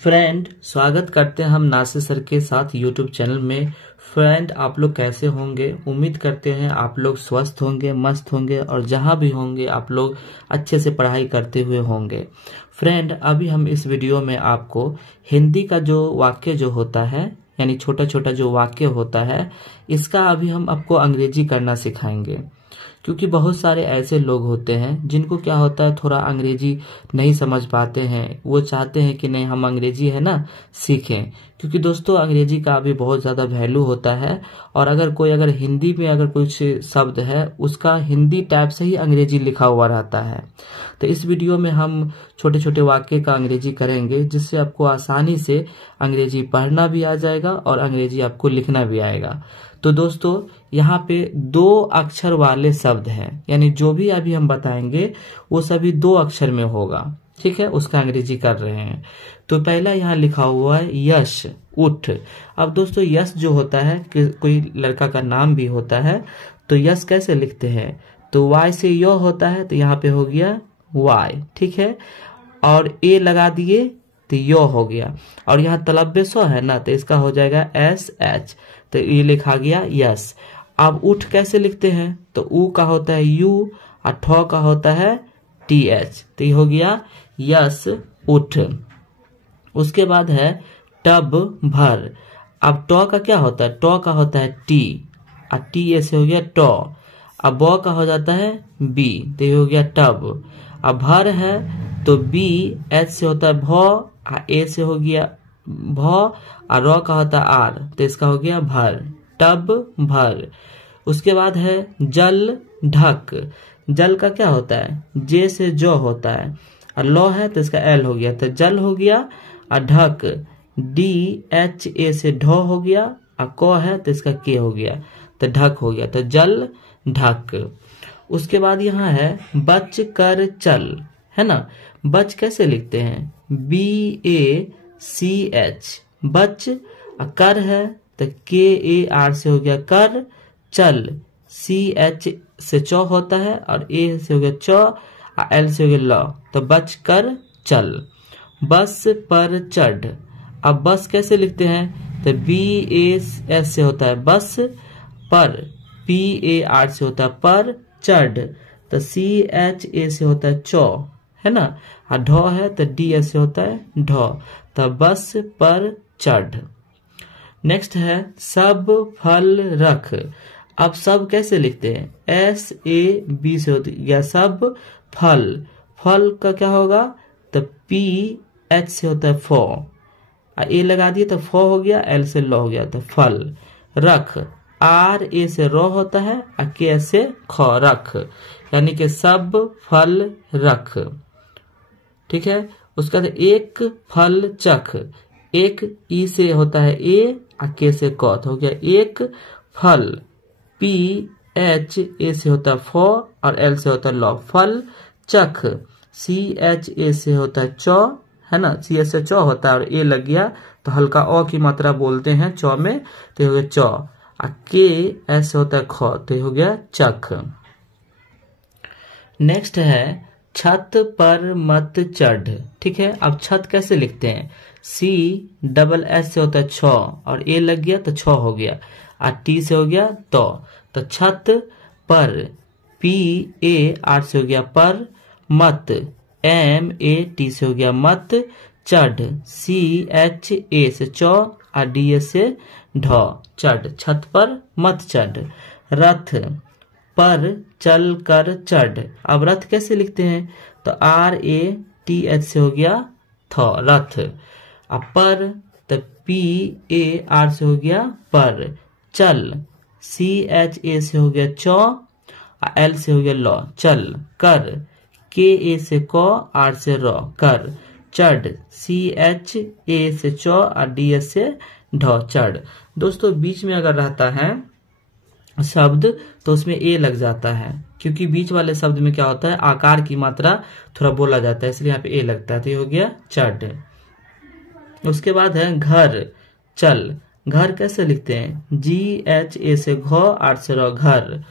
Friend, स्वागत करते हैं हम नासिर सर के साथ यूट्यूब चैनल में। फ्रेंड, आप लोग कैसे होंगे? उम्मीद करते हैं आप लोग स्वस्थ होंगे, मस्त होंगे और जहां भी होंगे आप लोग अच्छे से पढ़ाई करते हुए होंगे। फ्रेंड, अभी हम इस वीडियो में आपको हिंदी का जो वाक्य जो होता है, यानी छोटा छोटा जो वाक्य होता है, इसका अभी हम आपको अंग्रेजी करना सिखाएंगे। क्योंकि बहुत सारे ऐसे लोग होते हैं जिनको क्या होता है, थोड़ा अंग्रेजी नहीं समझ पाते हैं। वो चाहते हैं कि नहीं, हम अंग्रेजी है ना सीखें। क्योंकि दोस्तों, अंग्रेजी का अभी बहुत ज़्यादा वैल्यू होता है। और अगर हिंदी में अगर कुछ शब्द है, उसका हिंदी टाइप से ही अंग्रेजी लिखा हुआ रहता है। तो इस वीडियो में हम छोटे छोटे वाक्य का अंग्रेजी करेंगे, जिससे आपको आसानी से अंग्रेजी पढ़ना भी आ जाएगा और अंग्रेजी आपको लिखना भी आएगा। तो दोस्तों, यहाँ पे 2 अक्षर वाले शब्द हैं, यानी जो भी अभी हम बताएंगे वो सभी 2 अक्षर में होगा। ठीक है, उसका अंग्रेजी कर रहे हैं। तो पहला यहाँ लिखा हुआ है यश, उठ। अब दोस्तों, यश जो होता है कि कोई लड़का का नाम भी होता है, तो यश कैसे लिखते हैं? तो वाई से यो होता है, तो यहाँ पे हो गया वाई। ठीक है, और ए लगा दिए तो यो हो गया। और यहाँ तलव्य है ना, तो इसका हो जाएगा एस एच, तो ये लिखा गया यस। अब उठ कैसे लिखते हैं? तो ऊ का होता है यू और ठ का होता है टी एच, तो ये हो गया यस उठ। उसके बाद है टब भर। अब ट का क्या होता है? ट का होता है टी और टी ऐसे हो गया ट। अब ब का हो जाता है बी, तो ये हो गया टब। अब भर है तो बी एच से होता है भ और ए से हो गया भ और र का होता है आर, तो इसका हो गया भर, टब भर। उसके बाद है जल ढक। जल का क्या होता है? जे से जो होता है और लो है तो इसका एल हो गया, तो जल हो गया। और ढक डी एच ए से ढो हो गया और क है तो इसका के हो गया, तो ढक हो गया, तो जल ढक। उसके बाद यहाँ है बच कर चल, है ना। बच कैसे लिखते हैं? बी ए सी एच, बच। कर है तो के ए आर से हो गया कर। चल सी एच से चौ होता है और ए से हो गया चौ और एल से हो गया ल, तो बच कर चल। बस पर चढ़। अब बस कैसे लिखते हैं? तो बी ए एस से होता है बस, पर पी ए आर से होता है पर, चढ़ तो सी एच ए से होता है चौ, है ना। और ढो है तो डी एस से होता है ढो, तो बस पर चढ़। नेक्स्ट है सब फल रख। अब सब कैसे लिखते हैं? एस ए बी से होती है सब फल। फल का क्या होगा? तो पी एच से होता है फो, ए लगा दिए तो फो हो गया, एल से लो हो गया, तो फल। रख आर ए से रो होता है और के से ख, रख, यानी कि सब फल रख। ठीक है। उसके बाद एक फल चख। एक ई से होता है ए और के से क, तो हो गया एक फल। पी एच ए से होता है फो और एल से होता है लो, फल चख। सी एच ए से होता है चौ, है ना, सी एच से चौ होता है और ए लग गया तो हल्का ओ की मात्रा बोलते हैं चौ में, तो हो गया चौ। और के एस से होता है ख, तो हो गया चख। नेक्स्ट है छत पर मत चढ़। ठीक है। अब छत कैसे लिखते हैं? सी डबल एस से होता है छ और ए लग गया तो छ हो गया और टी से हो गया तो छत पर, पी ए आर से हो गया पर, मत एम ए टी से हो गया मत, चढ़ सी एच ए से चौ और डी ए से ढो, चढ़, छत पर मत चढ़। रथ पर चल कर चढ़। अब रथ कैसे लिखते हैं? तो आर ए टी एच से हो गया थ, रथ। अब पर तो पी ए आर से हो गया पर, चल सी एच ए से हो गया चौ और एल से हो गया लो, चल। कर के ए से को, आर से रो, कर। चढ़ सी एच ए से चौ और डी एस से ढो, चढ़। दोस्तों, बीच में अगर रहता है शब्द तो उसमें ए लग जाता है, क्योंकि बीच वाले शब्द में क्या होता है, आकार की मात्रा थोड़ा बोला जाता है, इसलिए यहाँ पे ए लगता है, तो ये हो गया चढ़। उसके बाद है घर चल। घर कैसे लिखते हैं? जी एच ए से घो, आर से रो, घर।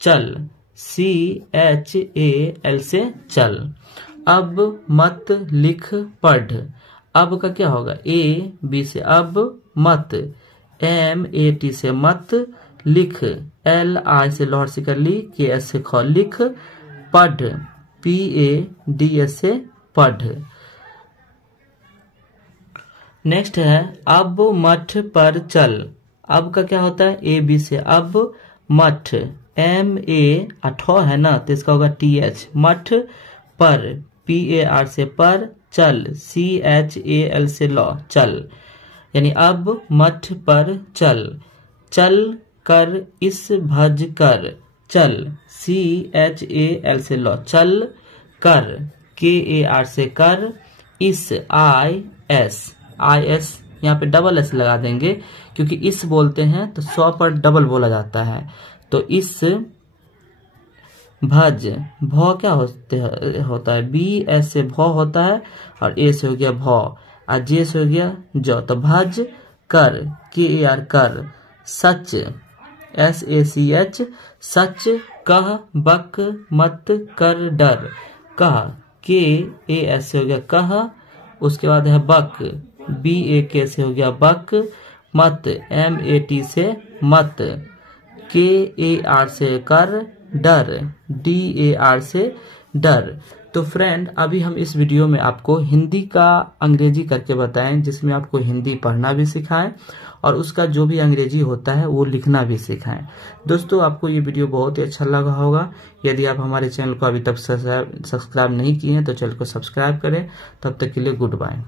चल सी एच ए एल से चल। अब मत लिख पढ़। अब का क्या होगा, ए बी से अब, मत, एम ए टी से मत, लिख, एल आई से लोहर सिकर ली, के एस से खौ लिख, पढ़, पी ए डी एस से पढ़। नेक्स्ट है अब मठ पर चल। अब का क्या होता है, ए बी से अब, मठ, एम ए अठो है ना तो इसका होगा टी एच, मठ पर, पी ए आर से पर, चल, सी एच ए एल से लौ, चल। यानी अब मठ पर चल, चल कर इस भज कर, चल, सी एच ए एल से लौ, चल कर, के ए आर से कर, इस, आई एस, आई एस यहाँ पे डबल एस लगा देंगे क्योंकि इस बोलते हैं तो 100 पर डबल बोला जाता है। तो इस भज, भौ क्या होता है, बी एस से भौ होता है और ए से हो गया भौ और जे से हो गया जो, तो भज कर, के ए आर कर, सच, एस ए सी एच, सच, कह, बक, मत, कर, डर, कह, के ए एस से हो गया कह, उसके बाद है बक, बी ए के से हो गया बक, मत, एम ए टी से मत, के ए आर से कर, डर, डी ए आर से डर। तो फ्रेंड अभी हम इस वीडियो में आपको हिंदी का अंग्रेजी करके बताएं जिसमें आपको हिंदी पढ़ना भी सिखाएं और उसका जो भी अंग्रेजी होता है वो लिखना भी सिखाएं। दोस्तों आपको ये वीडियो बहुत ही अच्छा लगा होगा। यदि आप हमारे चैनल को अभी तक सब्सक्राइब नहीं किए हैं तो चैनल को सब्सक्राइब करें। तब तक के लिए गुड बाय।